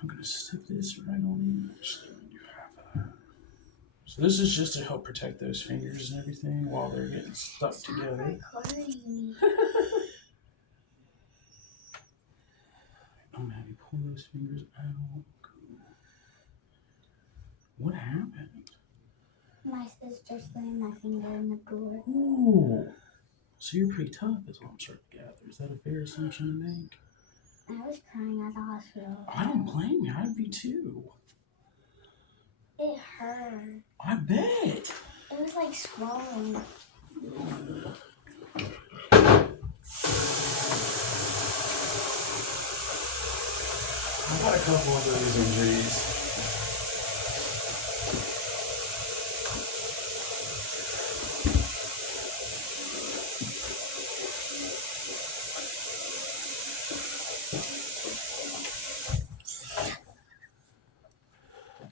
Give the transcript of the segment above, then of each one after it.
I'm going to stick this right on in. Actually, let me do half of that. So this is just to help protect those fingers and everything while they're getting stuck together. I'm going to have you pull those fingers out. Cool. What happened? My sister slammed my finger in the door. Ooh. So you're pretty tough is what I'm starting to gather. Is that a fair assumption to make? I was crying at the hospital. I don't blame you. I'd be too. It hurt. I bet. It was like swollen. I've had a couple of those injuries.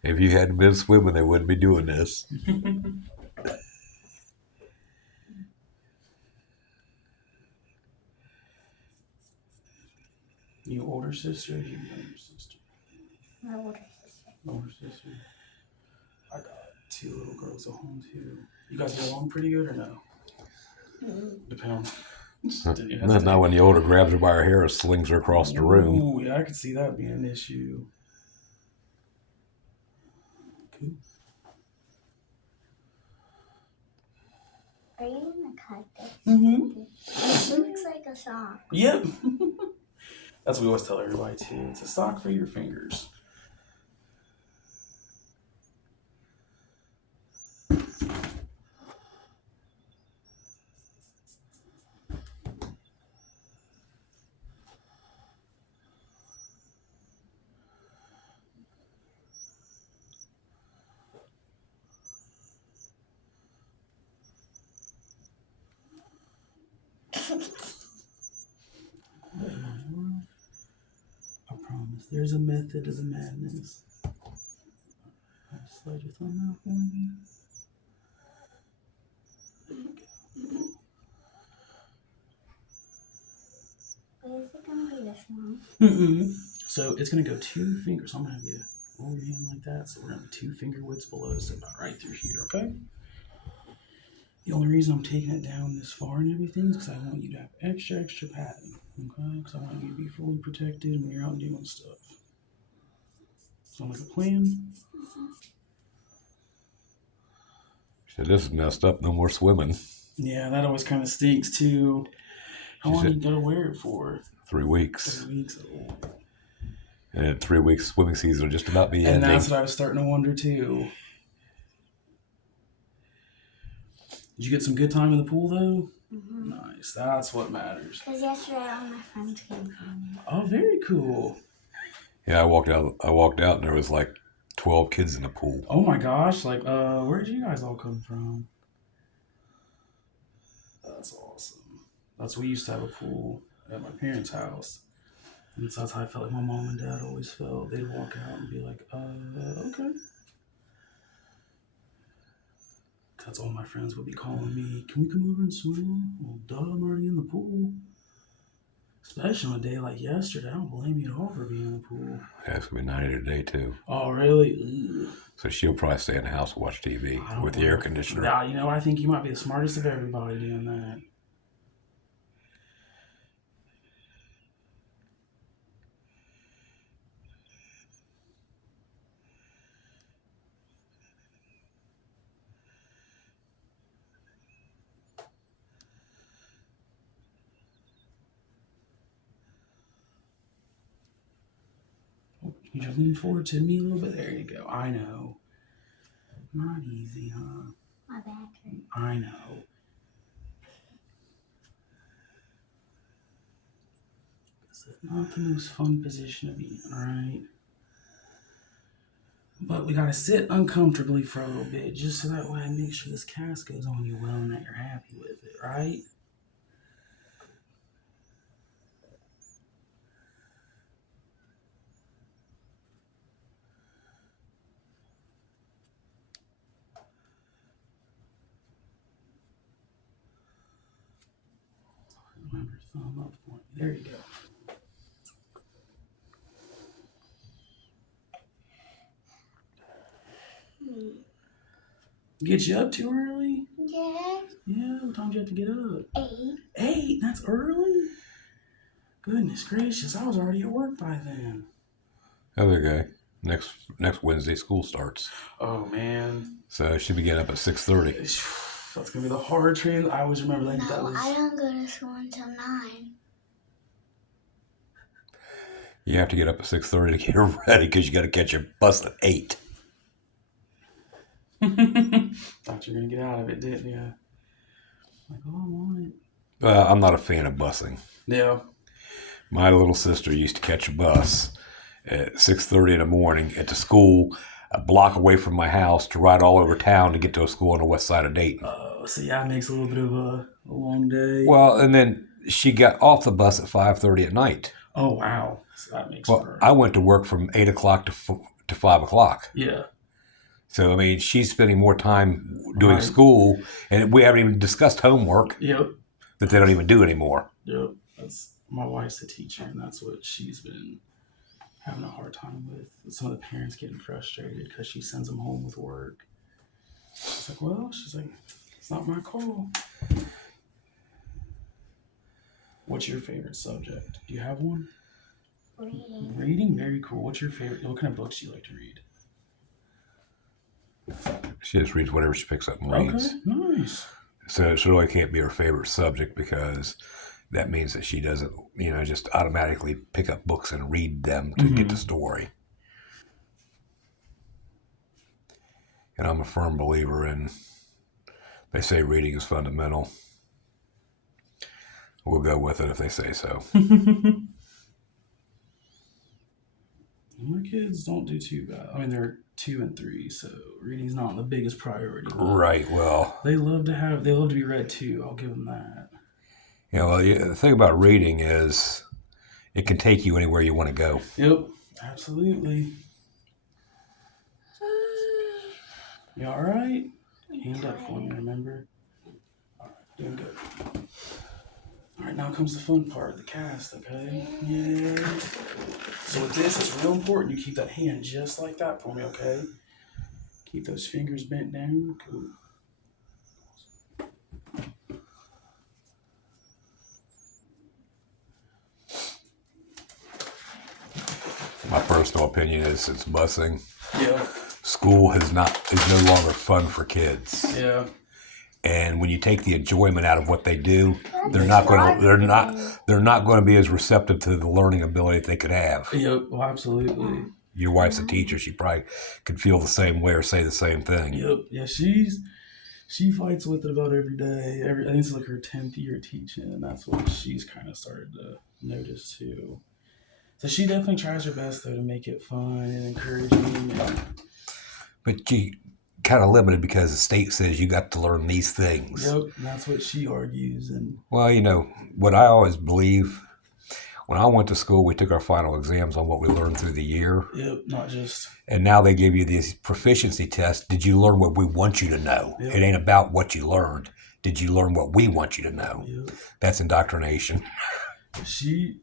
If you hadn't been swimming, they wouldn't be doing this. You older sister or you younger sister? My older sister. Older sister. I got 2 little girls at home too. You guys get along pretty good or no? Depends. Not when the older grabs her by her hair and slings her across the room. Ooh, yeah, I could see that being an issue. Cool. Are you gonna cut this? Mm-hmm. It looks like a sock. Yep. That's what we always tell everybody too. It's a sock for your fingers. I promise. There's a method to the madness. Slide your thumb out for me. There you go. Is it gonna be this long? So it's gonna go 2 fingers. I'm gonna have you roll your hand like that. So we're gonna be 2 finger widths below, so about right through here, okay? The only reason I'm taking it down this far and everything is because I want you to have extra padding, okay? Because I want you to be fully protected when you're out doing stuff. Sound like a plan? She said, this is messed up. No more swimming. Yeah, that always kind of stinks too. How long you gotta wear it for? 3 weeks. 3 weeks. Oh. And 3 weeks swimming season will just about be ending. And that's what I was starting to wonder too. Did you get some good time in the pool though? Mm-hmm. Nice. That's what matters. Because yesterday all my friends came from it. Oh, very cool. Yeah, I walked out and there was like 12 kids in the pool. Oh my gosh. Like, where did you guys all come from? That's awesome. That's we used to have a pool at my parents' house. And that's how I felt like my mom and dad always felt. They'd walk out and be like, okay. That's all my friends would be calling me. Can we come over and swim? Well, duh, I'm already in the pool. Especially on a day like yesterday. I don't blame you at all for being in the pool. Yeah, it's going to be 90 today, too. Oh, really? Ugh. So she'll probably stay in the house and watch TV with the air conditioner. Nah, you know, I think you might be the smartest of everybody doing that. You just lean forward to me a little bit. There you go. I know. Not easy, huh? My back hurt. I know. It's not the most fun position to be in, right? But we gotta sit uncomfortably for a little bit, just so that way I make sure this cast goes on you well and that you're happy with it, right? Remember, thumb up for me. There you go. Get you up too early? Yeah. Yeah, what time do you have to get up? 8. 8? That's early? Goodness gracious, I was already at work by then. That's okay. Next Wednesday, school starts. Oh, man. So she'll be getting up at 6:30. That's going to be the hard train. I always remember that. No, that was... I don't go to school until 9. You have to get up at 6:30 to get ready because you got to catch your bus at 8. Thought you were going to get out of it, didn't you? Like, oh, I want it. I'm not a fan of busing. Yeah. My little sister used to catch a bus at 6:30 in the morning at the school a block away from my house to ride all over town to get to a school on the west side of Dayton. Oh, so yeah, it makes a little bit of a long day. Well, and then she got off the bus at 5:30 at night. Oh, wow. So that makes Well, I went to work from 8 o'clock to 5 o'clock. Yeah. So, I mean, she's spending more time doing Right. school, and we haven't even discussed homework Yep. that they don't even do anymore. Yep. That's my wife's a teacher, and that's what she's been having a hard time with. Some of the parents getting frustrated because she sends them home with work. It's like, well, she's like, it's not my call. What's your favorite subject? Do you have one? Reading. Reading? Very cool. What's your favorite? What kind of books do you like to read? She just reads whatever she picks up and reads. Okay, nice. So it really can't be her favorite subject because that means that she doesn't, just automatically pick up books and read them to get the story. And I'm a firm believer in, they say reading is fundamental. We'll go with it if they say so. My kids don't do too bad. I mean, they're 2 and 3, so reading's not the biggest priority. Right. Well, They love to be read too. I'll give them that. The thing about reading is it can take you anywhere you want to go. Yep, absolutely. You all right? Hand up for me, remember? All right, doing good. All right, now comes the fun part, the cast, okay? Yeah. So with this, it's real important you keep that hand just like that for me, okay? Keep those fingers bent down. Cool. My personal opinion is since busing, Yeah. school is no longer fun for kids. Yeah. And when you take the enjoyment out of what they do, they're not going to be as receptive to the learning ability that they could have. Yep. Well, absolutely. Your wife's a teacher; she probably could feel the same way or say the same thing. Yep. Yeah. She fights with it about every day. I think it's like her 10th year teaching, and that's what she's kind of started to notice too. So she definitely tries her best though to make it fun and encouraging. But you kind of limited because the state says you got to learn these things. Yep, and that's what she argues. And well, what I always believe, when I went to school, we took our final exams on what we learned through the year. yep, not just And now they give you these proficiency tests. Did you learn what we want you to know? Yep. It ain't about what you learned. Did you learn what we want you to know? yep. That's indoctrination. She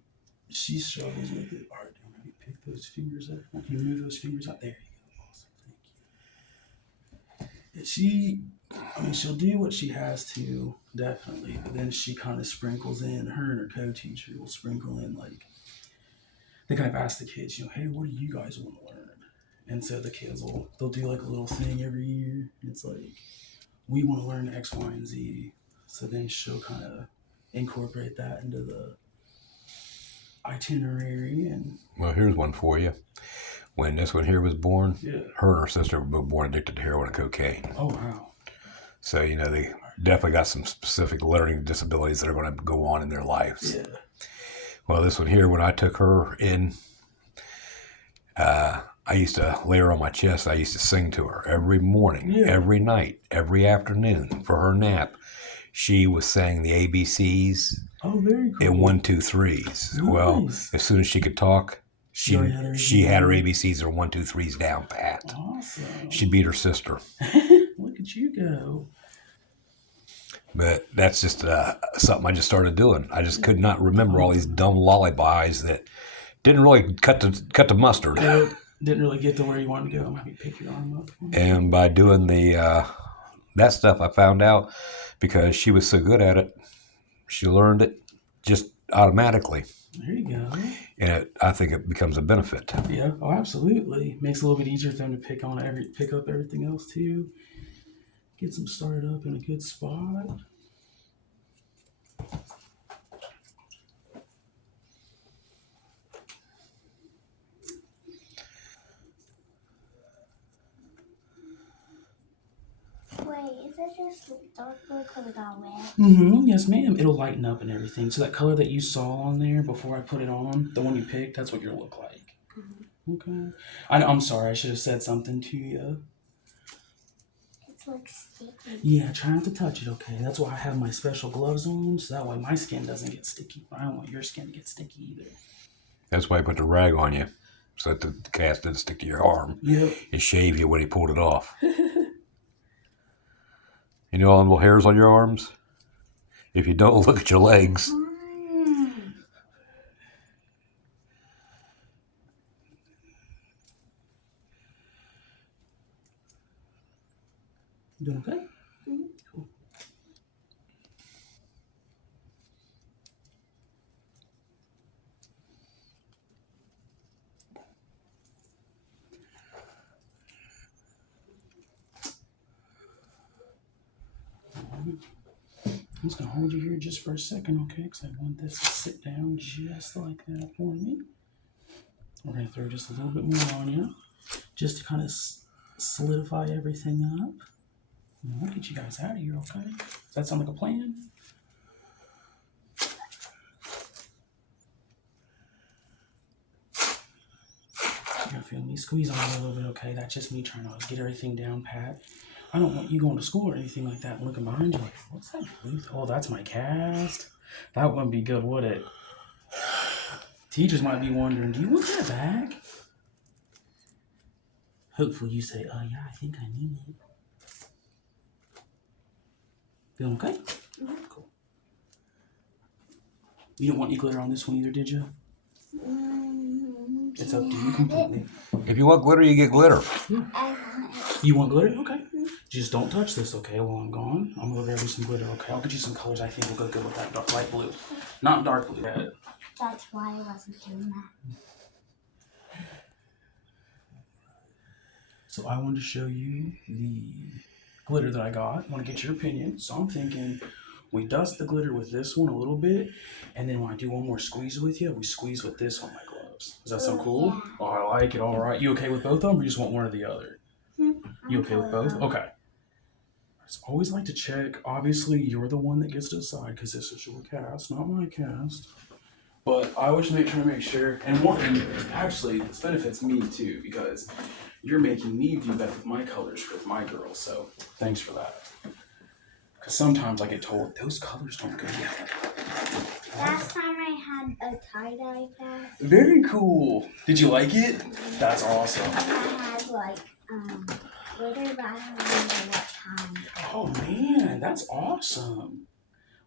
struggles with it. All right, let me pick those fingers up. Can you move those fingers up? There you go. Awesome, thank you. She'll do what she has to, definitely, but then she kind of sprinkles in, her and her co-teacher will sprinkle in, like, they kind of ask the kids, hey, what do you guys want to learn? And so the kids they'll do like a little thing every year. It's like, we want to learn X, Y, and Z. So then she'll kind of incorporate that into the itinerary. And Well, here's one for you. When this one here was born, yeah. her and her sister were born addicted to heroin and cocaine. Oh, wow. So, they definitely got some specific learning disabilities that are going to go on in their lives. Yeah. Well, this one here, when I took her in, I used to lay her on my chest. I used to sing to her every morning, every night, every afternoon for her nap. She was saying the ABCs Oh, very cool. in 1, 2, 3s. Nice. Well, as soon as she could talk, she had her ABCs or 1, 2, 3s down pat. Awesome. She beat her sister. Look at you go. But that's just something I just started doing. I just could not remember all these dumb lullabies that didn't really cut the mustard. Didn't really get to where you wanted to go. Maybe pick your arm up. And by doing the That stuff I found out because she was so good at it. She learned it just automatically. There you go. And I think it becomes a benefit. Yeah, oh, absolutely. Makes it a little bit easier for them to pick up everything else too. Gets them started up in a good spot. Wait, is it just dark blue because it got wet? Mm-hmm. Yes, ma'am. It'll lighten up and everything. So that color that you saw on there before I put it on, the one you picked, that's what you'll look like. Okay. I'm sorry. I should have said something to you. It's like sticky. Yeah, try not to touch it, okay? That's why I have my special gloves on, so that way my skin doesn't get sticky. I don't want your skin to get sticky either. That's why I put the rag on you, so that the cast didn't stick to your arm. Yep. And shave you when he pulled it off. You know all the little hairs on your arms? If you don't, look at your legs. You doing okay? Cool. I'm just going to hold you here just for a second, okay? Because I want this to sit down just like that for me. We're going to throw just a little bit more on you, just to kind of solidify everything up. And I'll get you guys out of here, okay? Does that sound like a plan? You're going to feel me squeeze on it a little bit, okay? That's just me trying to get everything down pat. I don't want you going to school or anything like that and looking behind you like, what's that blue? Oh, that's my cast. That wouldn't be good, would it? Teachers might be wondering, do you want that back? Hopefully you say, oh yeah, I think I need it. Feeling okay? Mm-hmm. Cool. You don't want any glitter on this one either, did you? It's up to you completely. If you want glitter, you get glitter. Yeah. You want glitter? Okay. Just don't touch this, okay, while I'm gone. I'm gonna grab you some glitter, okay? I'll get you some colors I think will go good with that dark, light blue. Not dark blue, red. That's why I wasn't doing that. So I wanted to show you the glitter that I got. I want to get your opinion. So I'm thinking we dust the glitter with this one a little bit, and then when I do one more squeeze with you, we squeeze with this on my gloves. Does that sound cool? Yeah. Oh, I like it. All right. You okay with both of them, or you just want one or the other? You okay with both? Okay. I always like to check. Obviously, you're the one that gets to decide because this is your cast, not my cast. But I always try to make sure, and actually, this benefits me too because you're making me do better with my colors with my girls. So thanks for that. Because sometimes I get told those colors don't go together. Last time I had a tie-dye cast. Very cool. Did you like it? That's awesome. And I had like glitter, but I don't remember what kind. Oh man, that's awesome.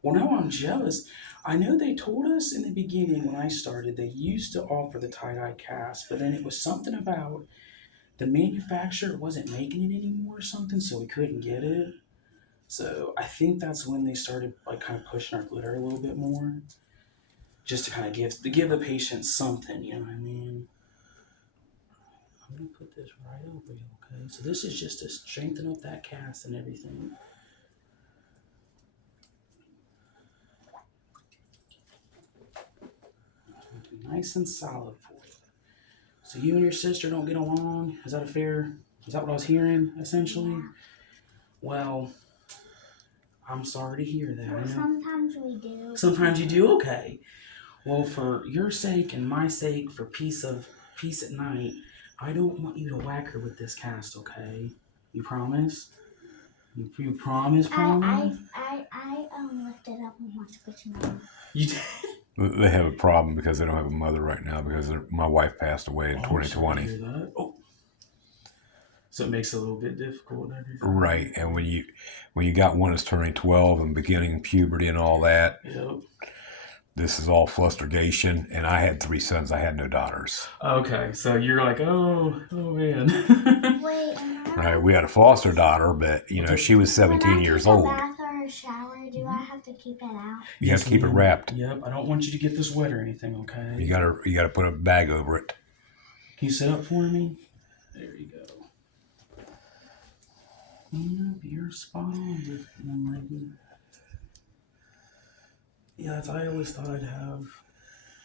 Well, now I'm jealous. I know they told us in the beginning when I started, they used to offer the tie-dye cast, but then it was something about the manufacturer wasn't making it anymore or something, so we couldn't get it. So I think that's when they started like kind of pushing our glitter a little bit more, just to kind of give the patient something, you know what I mean? I'm gonna put this right over you, okay? So this is just to strengthen up that cast and everything. Nice and solid for you. So you and your sister don't get along? Is that what I was hearing, essentially? Yeah. Well, I'm sorry to hear that. Well, sometimes we do. Sometimes you do? Okay. Well, for your sake and my sake, for peace at night, I don't want you to whack her with this cast, okay? You promise? You promise? I lifted up and watched which one. You did? They have a problem because they don't have a mother right now because my wife passed away in I'm sorry to 2020. hear that. Oh. So it makes it a little bit difficult and everything. Right, and when you got one that's turning 12 and beginning puberty and all that, Yep. This is all flustration, and I had 3 sons. I had no daughters. Okay, so you're like, oh man. Wait, am I Right? We had a foster daughter, but she was 17 years old. When I take a bath or a shower, do I have to keep it out? You have to keep it wrapped. Yep. I don't want you to get this wet or anything. Okay. You gotta put a bag over it. Can you sit up for me? There you go. Yep, you're spot on, young lady. Yeah, I always thought I'd have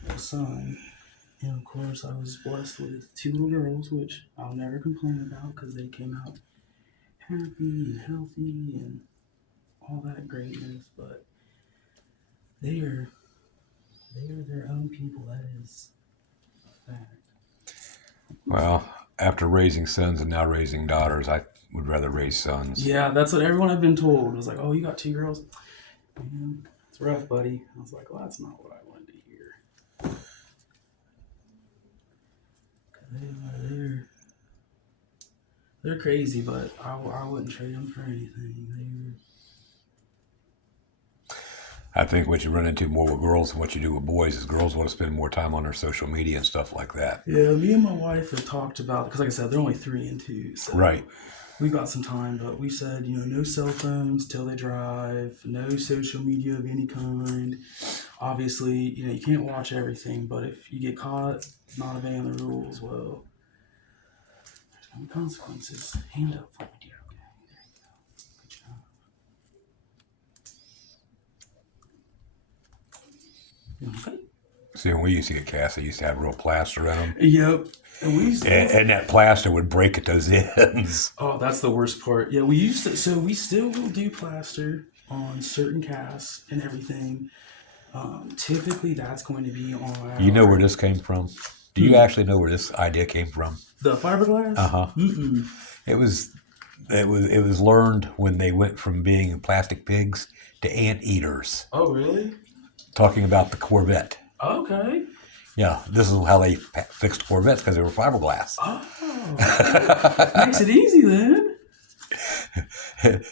a son. And of course, I was blessed with 2 little girls, which I'll never complain about because they came out happy and healthy and all that greatness. But they are their own people. That is a fact. Well, after raising sons and now raising daughters, I would rather raise sons. Yeah, that's what everyone I've been told. It was like, oh, you got 2 girls? Man, it's rough, buddy. I was like, well, that's not what I wanted to hear. They're crazy, but I wouldn't trade them for anything. I think what you run into more with girls than what you do with boys is girls want to spend more time on their social media and stuff like that. Yeah, me and my wife have talked about, because like I said, they're only 3 and 2. So right. We've got some time, but we said, no cell phones till they drive, no social media of any kind. Obviously, you can't watch everything, but if you get caught not obeying the rules, well, there's going to be consequences. Hand up for me, dear. Okay, there you go. Good job. Okay. See, when we used to get casts, they used to have real plaster in them. Yep. And that plaster would break at those ends. Oh, that's the worst part. Yeah, we still will do plaster on certain casts and everything. Typically, that's going to be on. You know where this came from? Do you actually know where this idea came from? The fiberglass? Uh-huh. Mm-mm. It was learned when they went from being plastic pigs to anteaters. Oh, really? Talking about the Corvette. Okay. Yeah, this is how they fixed Corvettes, because they were fiberglass. Oh, makes it easy then.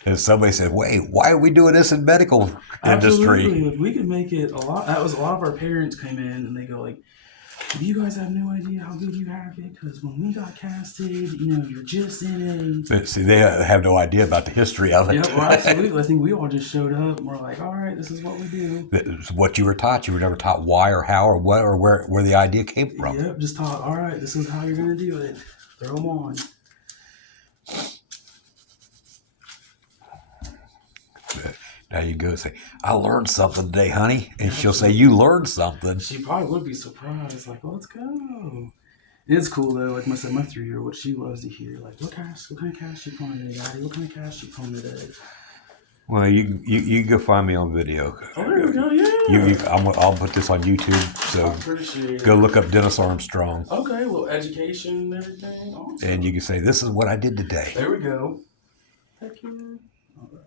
And somebody said, wait, why are we doing this in medical industry? Absolutely. If we could make it a lot, that was a lot of our parents came in and they go like, you guys have no idea how good you have it, because when we got casted, you're just in it. But see, they have no idea about the history of it. Yeah, well, absolutely. I think we all just showed up and we're like, all right, this is what we do. It's what you were taught. You were never taught why or how or what or where the idea came from. Yep, just taught, all right, this is how you're going to do it. Throw them on. Now you go say, I learned something today, honey. And she'll say, you learned something. She probably would be surprised. Like, let's go. It's cool, though. Like I said, my 3-year-old, she loves to hear, like, what kind of cast you pulling today, Daddy? What kind of cast you pulling today? Well, you can go find me on video. Oh, there we go, yeah. I'll put this on YouTube, so I appreciate go it. look up Dennis Armstrong. Okay, well, education and everything. Awesome. And you can say, this is what I did today. There we go. Heck yeah. All right.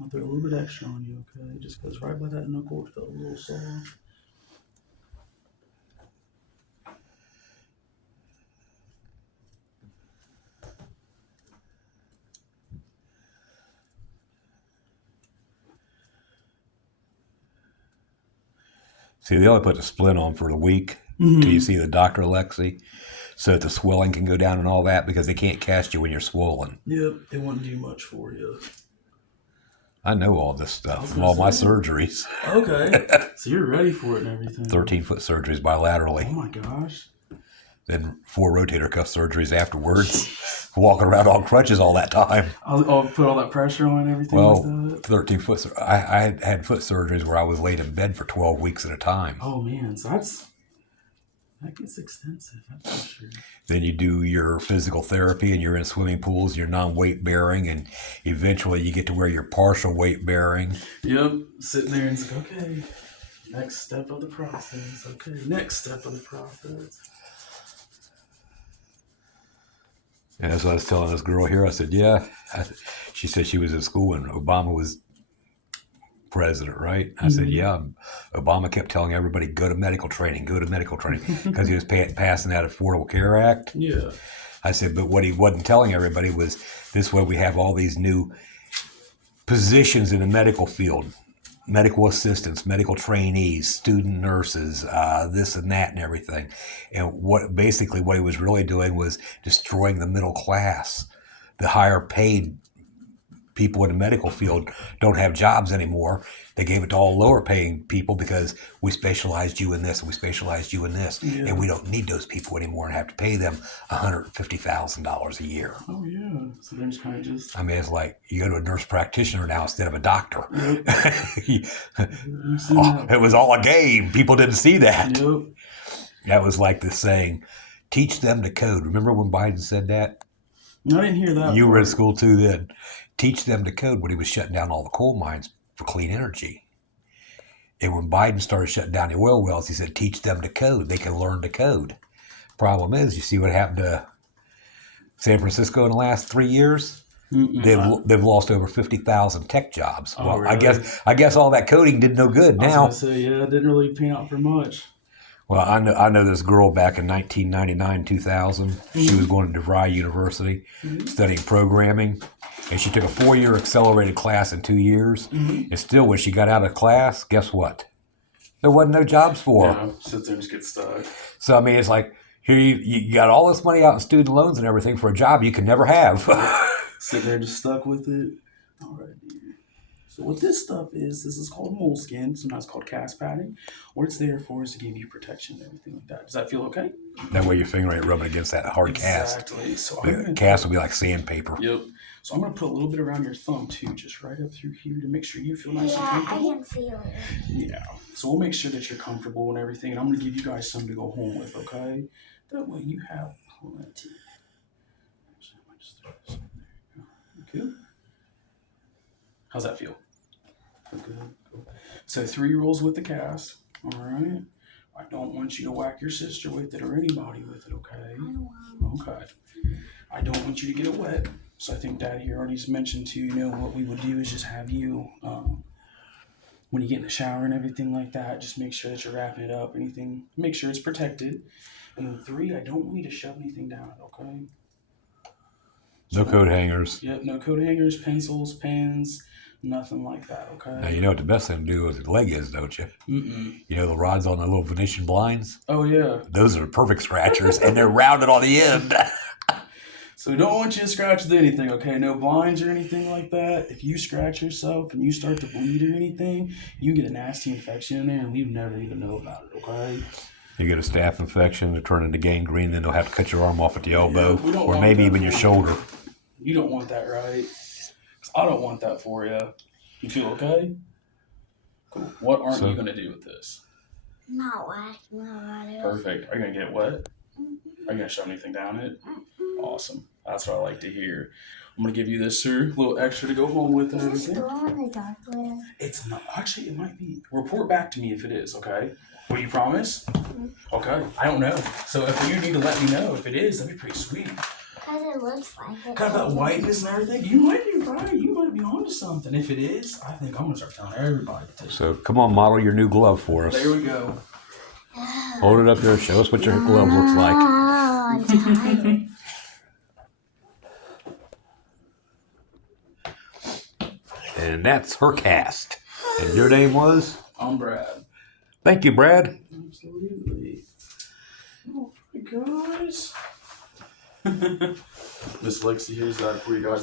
I'm going to throw a little bit extra on you, okay? Just because right by that knuckle it felt a little soft. See, they only put the splint on for a week till you see the doctor, Lexi, so that the swelling can go down and all that, because they can't cast you when you're swollen. Yep, it wouldn't do much for you. I know all this stuff from all my surgeries. Okay, so you're ready for it and everything. 13-foot surgeries bilaterally. Oh my gosh. Then 4 rotator cuff surgeries afterwards. Walking around on crutches all that time. I'll put all that pressure on and everything Well, like that. 13 foot. I had foot surgeries where I was laid in bed for 12 weeks at a time. Oh man, so that gets extensive, that's for sure. Then you do your physical therapy and you're in swimming pools, you're non-weight bearing, and eventually you get to where you're partial weight bearing. Yep, sitting there and it's like, okay, next step of the process. Okay, next step of the process. And that's what I was telling this girl here. I said, yeah. She said she was in school when Obama was president, right? I said, yeah. Obama kept telling everybody, go to medical training, because he was passing that Affordable Care Act. Yeah. I said, but what he wasn't telling everybody was this way we have all these new positions in the medical field. medical assistants, medical trainees, student nurses, this and that and everything. And what he was really doing was destroying the middle class. The higher paid people in the medical field don't have jobs anymore. They gave it to all lower paying people because we specialized you in this and we specialized you in this. Yeah. And we don't need those people anymore and have to pay them $150,000 a year. Oh, yeah. So they're just kind of just... I mean, it's like you go to a nurse practitioner now instead of a doctor. Yep. It was all a game. People didn't see that. Yep. That was like the saying, teach them to code. Remember when Biden said that? I didn't hear that. You were in school too then. Teach them to code when he was shutting down all the coal mines for clean energy. And when Biden started shutting down the oil wells, he said, teach them to code. They can learn to code. Problem is, you see what happened to San Francisco in the last 3 years? They've lost over 50,000 tech jobs. Oh, well, really? I guess all that coding did no good now. I was going to say, yeah, it didn't really pan out for much. Well, I know this girl back in 1999, 2000. She was going to DeVry University studying programming. And she took a 4-year accelerated class in 2 years. And still, when she got out of class, guess what? There wasn't no jobs for her. Yeah, sit there and just get stuck. So, I mean, it's like, here you got all this money out in student loans and everything for a job you can never have. Sit there just stuck with it. All right, dude. So what this stuff is, this is called moleskin, sometimes called cast padding. What it's there for is to give you protection and everything like that. Does that feel okay? That way your finger ain't rubbing against that hard cast. Exactly. So The cast will be like sandpaper. Yep. So I'm going to put a little bit around your thumb too, just right up through here to make sure you feel nice and Yeah, I comfortable. can feel it. Yeah. So we'll make sure that you're comfortable and everything. And I'm going to give you guys something to go home with, okay? That way you have plenty. Actually, I might just throw this in there. Good. How's that feel? Good. Cool. So 3 rolls with the cast. All right. I don't want you to whack your sister with it or anybody with it, okay? Okay. I don't want you to get it wet. So I think Dad here already mentioned to you, what we would do is just have you, when you get in the shower and everything like that, just make sure that you're wrapping it up, anything, make sure it's protected. And then 3, I don't want you to shove anything down it, okay? No coat hangers. Yep, no coat hangers, pencils, pens, nothing like that, okay? Now, you know what the best thing to do with the leg is, don't you? Mm-mm. You know the rods on the little Venetian blinds? Oh, yeah. Those are perfect scratchers, and they're rounded on the end. So we don't want you to scratch with anything, okay? No blinds or anything like that. If you scratch yourself and you start to bleed or anything, you get a nasty infection in there, and we would never even know about it, okay? You get a staph infection, it'll turn into gangrene, then they'll have to cut your arm off at the elbow, we don't or want maybe that even your for you. shoulder. You don't want that, right? 'Cause I don't want that for you. You feel okay? Cool. What aren't you going to do with this? Not whacking nobody. Perfect. Are you going to get wet? Are you going to shove anything down it? Awesome. That's what I like to hear. I'm going to give you this, sir. A little extra to go home with and Is this everything. glow in the dark later? It's not. Actually, it might be. Report back to me if it is, okay? Will you promise? Okay. I don't know. So if you need to let me know if it is, that'd be pretty sweet. Because it looks like it. Kind of that whiteness and everything. You might be right. You might be onto something. If it is, I think I'm going to start telling everybody to take it. So come on, model your new glove for us. There we go. Hold it up there, show us what your glove looks like. Oh, I'm tired. And that's her cast. And your name was? I'm Brad. Thank you, Brad. Absolutely. Oh, my guys. Miss Lexi, here's that for you guys.